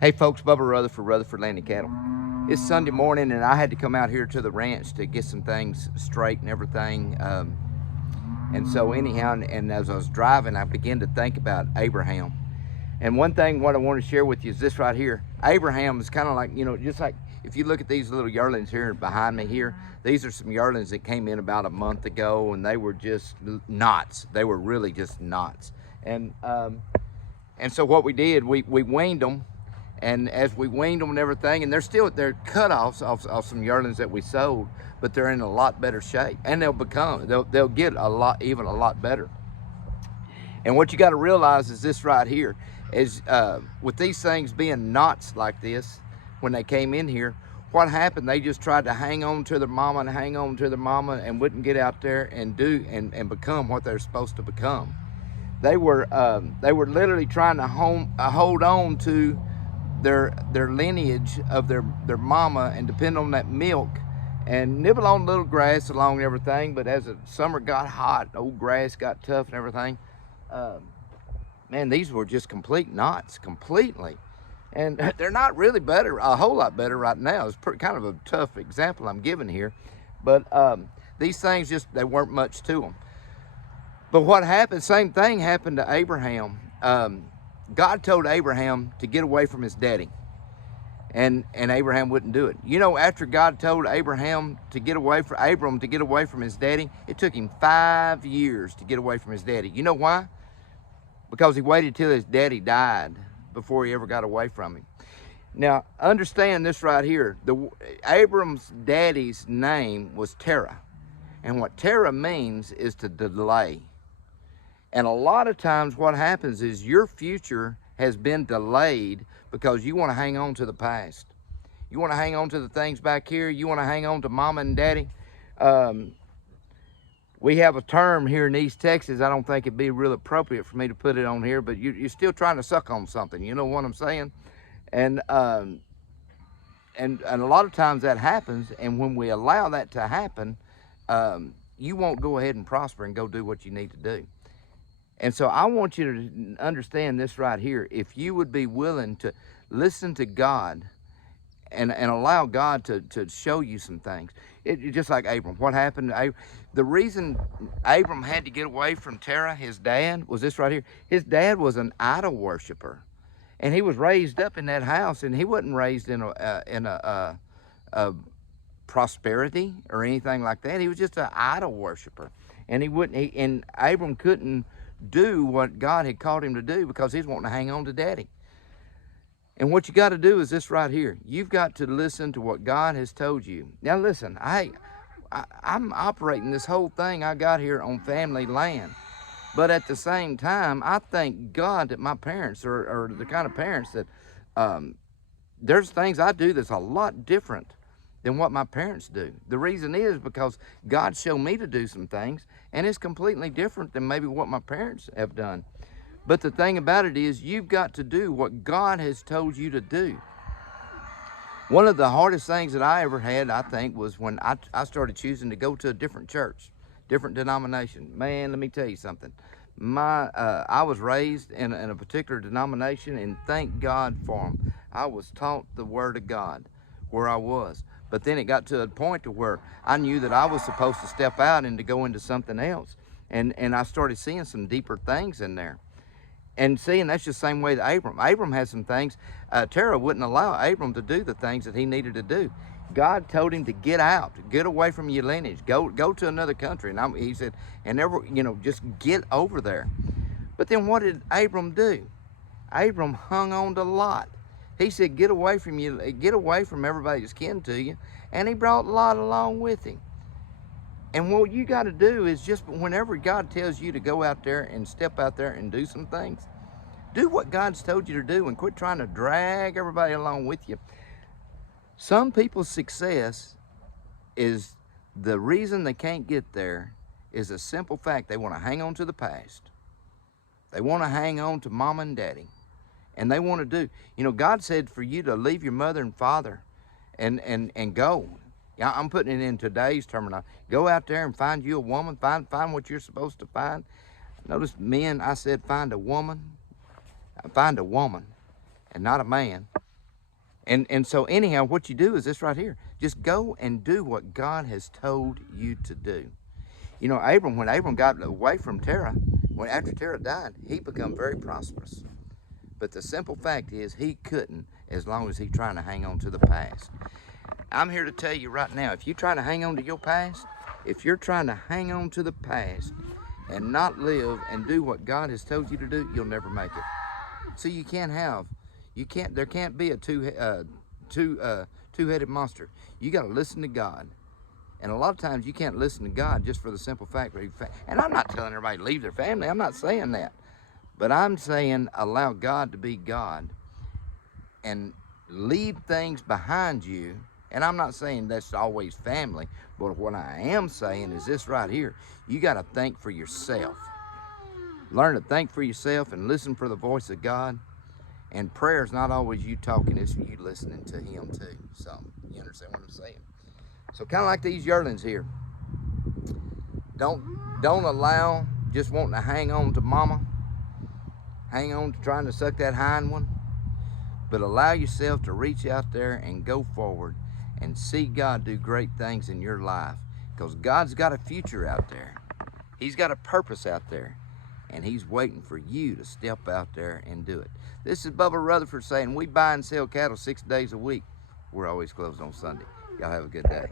Hey folks, Bubba Rutherford Landing Cattle. It's Sunday morning and I had to come out here to the ranch to get some things straight and everything. And so anyhow, and as I was driving, I began to think about Abraham. And one thing what I want to share with you is this right here. Abraham is kind of like, just like if you look at these little yearlings here behind me here, these are some yearlings that came in about a month ago and they were just knots. They were really just knots. And so what we did, we weaned them. And as we weaned them and everything, and they're cut-offs off some yearlings that we sold, but they're in a lot better shape, and they'll get even a lot better. And what you got to realize is this right here is with these things being knots like this, when they came in here, what happened? They just tried to hang on to their mama and wouldn't get out there and do and become what they're supposed to become. They were literally trying to hold on to their lineage of their mama and depend on that milk and nibble on little grass along and everything. But as the summer got hot, old grass got tough and everything, man, these were just complete knots, completely. And they're not really better, a whole lot better right now. It's kind of a tough example I'm giving here, but these things they weren't much to them. But what happened, same thing happened to Abraham. God told Abraham to get away from his daddy, and Abraham wouldn't do it. After God told Abram to get away from his daddy, it took him 5 years to get away from his daddy. You know why? Because he waited till his daddy died before he ever got away from him. Now, understand this right here. Abram's daddy's name was Terah, and what Terah means is to delay. And a lot of times what happens is your future has been delayed because you want to hang on to the past. You want to hang on to the things back here. You want to hang on to mama and daddy. We have a term here in East Texas. I don't think it'd be real appropriate for me to put it on here, but you're still trying to suck on something. You know what I'm saying? And a lot of times that happens, and when we allow that to happen, you won't go ahead and prosper and go do what you need to do. And so I want you to understand this right here. If you would be willing to listen to God and allow God to show you some things. Just like Abram. What happened? The reason Abram had to get away from Terah, his dad, was this right here. His dad was an idol worshiper. And he was raised up in that house, and he wasn't raised in a prosperity or anything like that. He was just an idol worshiper. And Abram couldn't do what God had called him to do because he's wanting to hang on to daddy. And what you got to do is this right here. You've got to listen to what God has told you. Now listen, I'm operating this whole thing I got here on family land. But at the same time, I thank God that my parents are the kind of parents that there's things I do that's a lot different than what my parents do. The reason is because God showed me to do some things, and it's completely different than maybe what my parents have done. But the thing about it is, you've got to do what God has told you to do. One of the hardest things that I ever had, I think, was when I started choosing to go to a different church, different denomination. Man, let me tell you something. I was raised in a particular denomination, and thank God for them. I was taught the Word of God where I was. But then it got to a point to where I knew that I was supposed to step out and to go into something else. And I started seeing some deeper things in there. And seeing that's just the same way that Abram had some things. Terah wouldn't allow Abram to do the things that he needed to do. God told him to get out, get away from your lineage, go to another country. And he said, just get over there. But then what did Abram do? Abram hung on to Lot. He said, get away from everybody that's kin to you. And he brought Lot along with him. And what you got to do is just whenever God tells you to go out there and step out there and do some things, do what God's told you to do and quit trying to drag everybody along with you. Some people's success is the reason they can't get there is a simple fact. They want to hang on to the past. They want to hang on to mom and daddy. And they want to do, God said for you to leave your mother and father and go. Yeah, I'm putting it in today's terminology. Go out there and find you a woman. Find what you're supposed to find. Notice men, I said find a woman. Find a woman and not a man. And so anyhow, what you do is this right here. Just go and do what God has told you to do. You know, Abram, when Abram got away from Terah, after Terah died, he became very prosperous. But the simple fact is he couldn't as long as he trying to hang on to the past. I'm here to tell you right now, if you're trying to hang on to your past, if you're trying to hang on to the past and not live and do what God has told you to do, you'll never make it. So there can't be a two-headed monster. You got to listen to God. And a lot of times you can't listen to God just for the simple fact that and I'm not telling everybody to leave their family. I'm not saying that. But I'm saying allow God to be God and leave things behind you. And I'm not saying that's always family, but what I am saying is this right here. You got to think for yourself. Learn to think for yourself and listen for the voice of God. And prayer is not always you talking, it's you listening to Him too. So, you understand what I'm saying? So kind of like these yearlings here. Don't allow just wanting to hang on to mama. Hang on to trying to suck that hind one. But allow yourself to reach out there and go forward and see God do great things in your life. Because God's got a future out there. He's got a purpose out there. And He's waiting for you to step out there and do it. This is Bubba Rutherford saying we buy and sell cattle 6 days a week. We're always closed on Sunday. Y'all have a good day.